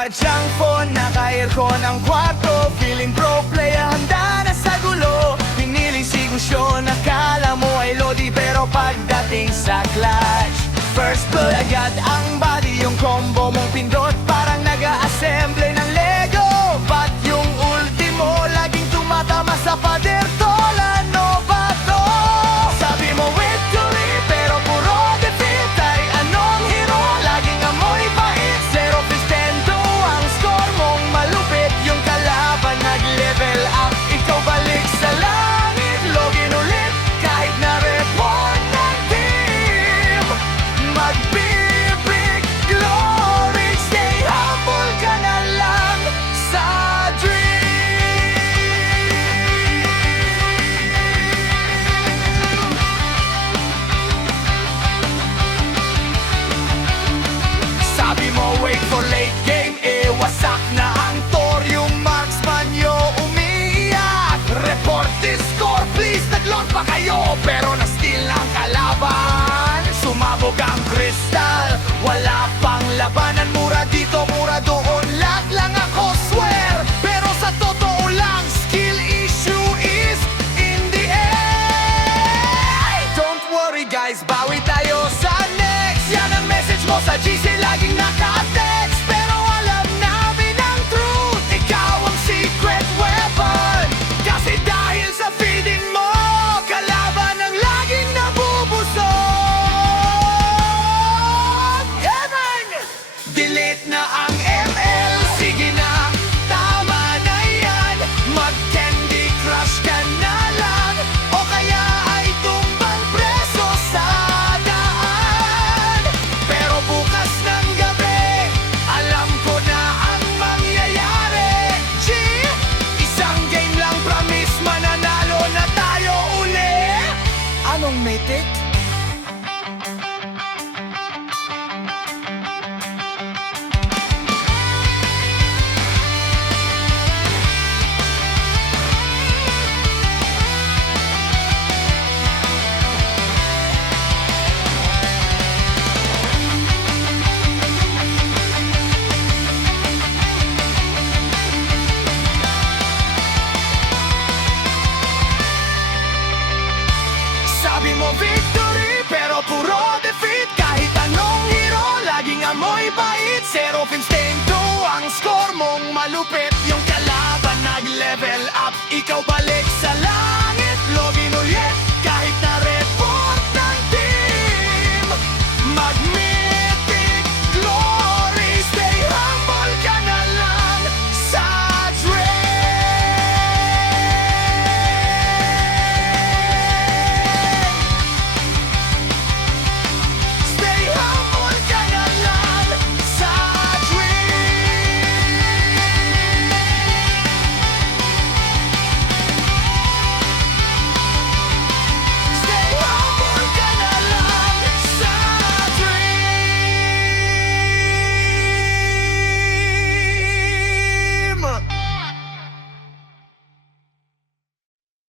Naka-junk phone, naka-aircon ang kwarto. Feeling pro player, handa na sa gulo. Piniling sigusyon, akala mo ay lodi. Pero pagdating sa clutch, first blood agad ang body. Yung combo mong pindot, parang nag-a-assemble ng Lego. But yung ultimo, laging tumatama sa pader. Tola Novato. Sabi mo victory, pero puro defeat. Ay anong hero, laging amoy pait. Zero pistendo, ang score mong malupit. Yung kalaban nag-level up, ikaw balik sa langit. Login ulit, kahit na-report ng team. Magbibig glory, stay humble ka na lang sa dream. Sabi mo wait for late game, wasak na ang thorium. Marksman nyo umiiyak. Report this score please, naglord pa kayo pero na-steal ng kalaban. Sumabog ang kristal, wala pang labanan. Mura dito, mura doon, lag lang ako swear. Pero sa totoo lang, skill issue is in the air. Don't worry guys, bawi tayo sa next. Yan ang message mo sa GC, laging naka-text. Pero alam namin ang truth, ikaw ang secret weapon. Kasi dahil sa feeding mo, kalaban ang laging nabubusog. Evan! Delete na ang ML, sige na, tama na yan. Mag-Candy Crush ka na lang, o kaya ay tumbang preso sa daan. Pero bukas ng gabi, alam ko na ang mangyayari. G, isang game lang, promise, mananalo na tayo uli. Anong mythic? Sabi mo victory, pero puro defeat. Kahit anong hero, laging amoy bait. Zero instinto, ang score mong malupit. Yung kalaban nag-level up, ikaw balik